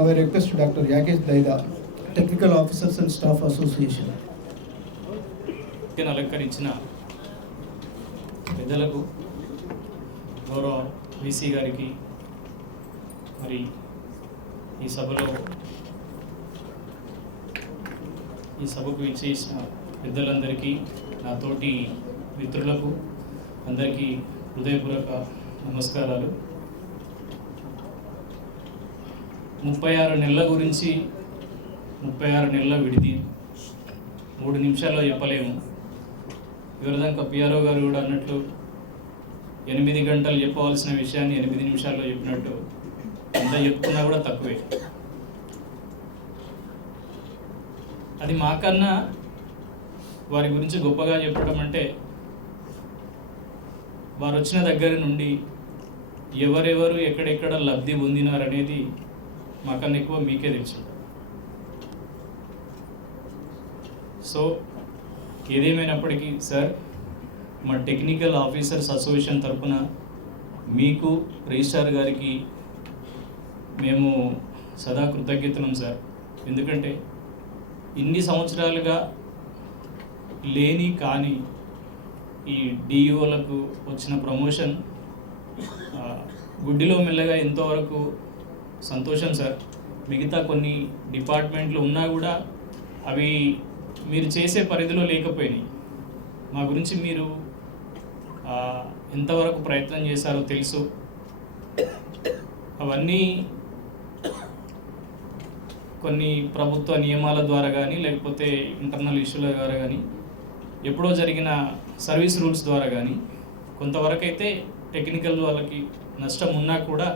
Now I request Dr. Yakesh Daida, Technical Officers and Staff Association. అలంకరించిన పెద్దలకు, గౌరవ VC గారికి, మరి ఈ సభకు ఇచ్చేసిన పెద్దలందరికీ, నా తోటి మిత్రులకు అందరికీ హృదయపూర్వక నమస్కారాలు. 36 నెలల గురించి 36 నెలల విడిది 3 నిమిషాల్లో చెప్పలేము. ఎవరిదాకా పిఆర్ఓ గారు కూడా అన్నట్లు 8 గంటలు చెప్పవలసిన విషయాన్ని 8 నిమిషాల్లో చెప్పినట్టు ఎంత చెప్పుకున్నా కూడా తక్కువే. అది మాకన్నా వారి గురించి గొప్పగా చెప్పడం అంటే, వారు వచ్చిన దగ్గర నుండి ఎవరెవరు ఎక్కడెక్కడ లబ్ధి పొందినారనేది మాకన్నా ఎక్కువ మీకే తెలుసు. సో ఏదేమైనప్పటికీ సార్, మా టెక్నికల్ ఆఫీసర్స్ అసోసియేషన్ తరఫున మీకు, రిజిస్ట్రార్ గారికి మేము సదా కృతజ్ఞతలం సార్. ఎందుకంటే ఇన్ని సంవత్సరాలుగా లేని కానీ ఈ డిఈఓలకు వచ్చిన ప్రమోషన్ గుడ్డిలో మెల్లగా ఎంతోవరకు సంతోషం సార్. మిగతా కొన్ని డిపార్ట్మెంట్లు ఉన్నా కూడా అవి మీరు చేసే పరిధిలో లేకపోయినాయి. మా గురించి మీరు ఎంతవరకు ప్రయత్నం చేశారో తెలుసు. అవన్నీ కొన్ని ప్రభుత్వ నియమాల ద్వారా కానీ, లేకపోతే ఇంటర్నల్ ఇష్యూల ద్వారా కానీ, ఎప్పుడో జరిగిన సర్వీస్ రూల్స్ ద్వారా కానీ కొంతవరకు అయితే టెక్నికల్ వాళ్ళకి నష్టం ఉన్నా కూడా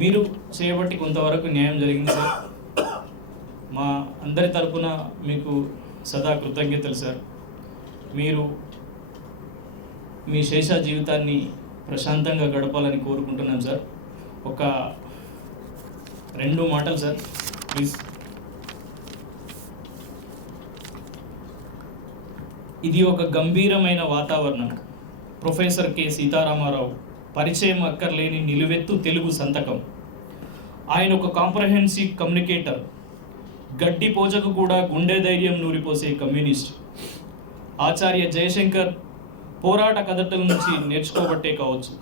మీరు చేయబట్టి కొంతవరకు న్యాయం జరిగింది సార్. మా అందరి తరపున మీకు సదా కృతజ్ఞతలు సార్. మీరు మీ శేష జీవితాన్ని ప్రశాంతంగా గడపాలని కోరుకుంటున్నాం సార్. ఒక 2 మాటలు సార్ ప్లీజ్. ఇది ఒక గంభీరమైన వాతావరణం. ప్రొఫెసర్ కె సీతారామారావు పరిచయం అక్కర్లేని నిలువెత్తు తెలుగు సంతకం. ఆయన ఒక కాంప్రహెన్సివ్ కమ్యూనికేటర్, గడ్డి పోజకు కూడా గుండె ధైర్యం నూరిపోసే కమ్యూనిస్ట్. ఆచార్య జయశంకర్ పోరాట కథల నుంచి నేర్చుకోబట్టే కావచ్చు,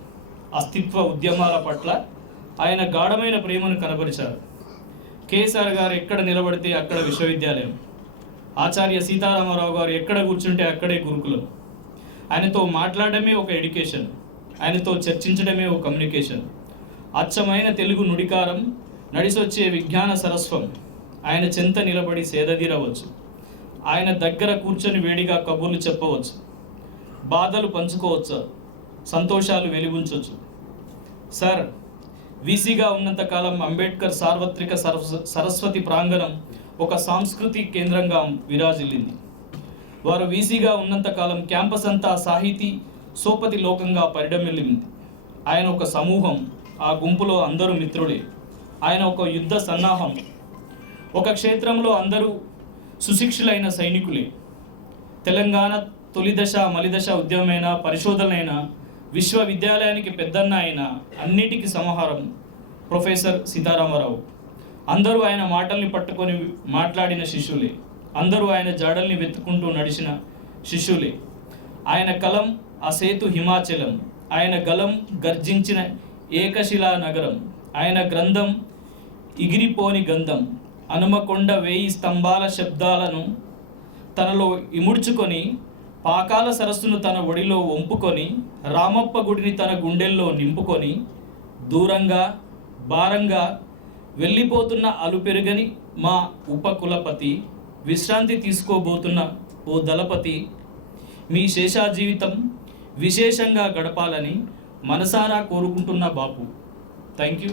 అస్తిత్వ ఉద్యమాల పట్ల ఆయన గాఢమైన ప్రేమను కనబరిచారు. కేసీఆర్ గారు ఎక్కడ నిలబడితే అక్కడ విశ్వవిద్యాలయం, ఆచార్య సీతారామరావు గారు ఎక్కడ కూర్చుంటే అక్కడే గురుకులం. ఆయనతో మాట్లాడడమే ఒక ఎడ్యుకేషన్, ఆయనతో చర్చించడమే ఒక కమ్యూనికేషన్. అచ్చమైన తెలుగు నుడికారం, నడిసొచ్చే విజ్ఞాన సరస్వం. ఆయన చెంత నిలబడి సేదదీరవచ్చు, ఆయన దగ్గర కూర్చొని వేడిగా కబుర్లు చెప్పవచ్చు, బాధలు పంచుకోవచ్చు, సంతోషాలు వెలిగించవచ్చు. సార్, వీసీగా ఉన్నంతకాలం అంబేద్కర్ సార్వత్రిక సరస్వతి ప్రాంగణం ఒక సాంస్కృతిక కేంద్రంగా విరాజిల్లింది. వారు వీసీగా ఉన్నంతకాలం క్యాంపస్ అంతా సాహితీ సోపతి లోకంగా పరిడమిల్లింది. ఆయన ఒక సమూహం, ఆ గుంపులో అందరూ మిత్రులే. ఆయన ఒక యుద్ధ సన్నాహం, ఒక క్షేత్రంలో అందరూ సుశిక్షులైన సైనికులే. తెలంగాణ తొలిదశ మలిదశ ఉద్యమమైన, పరిశోధనైన, విశ్వవిద్యాలయానికి పెద్దన్న అయిన అన్నిటికీ సమాహారం ప్రొఫెసర్ సీతారామరావు. అందరూ ఆయన మాటల్ని పట్టుకొని మాట్లాడిన శిష్యులే, అందరూ ఆయన జాడల్ని వెతుక్కుంటూ నడిచిన శిష్యులే. ఆయన కలం అసేతు హిమాచలం, ఆయన గలం గర్జించిన ఏకశిలా నగరం, ఆయన గ్రంథం ఇగిరిపోని గంధం. హనుమకొండ 1000 స్తంభాల శబ్దాలను తనలో ఇముడ్చుకొని, పాకాల సరస్సును తన ఒడిలో వంపుకొని, రామప్ప గుడిని తన గుండెల్లో నింపుకొని, దూరంగా భారంగా వెళ్ళిపోతున్న అలుపెరుగని మా ఉపకులపతి, విశ్రాంతి తీసుకోబోతున్న ఓ దళపతి, మీ శేషా జీవితం విశేషంగా గడపాలని మనసారా కోరుకుంటున్న బాపు. Thank you.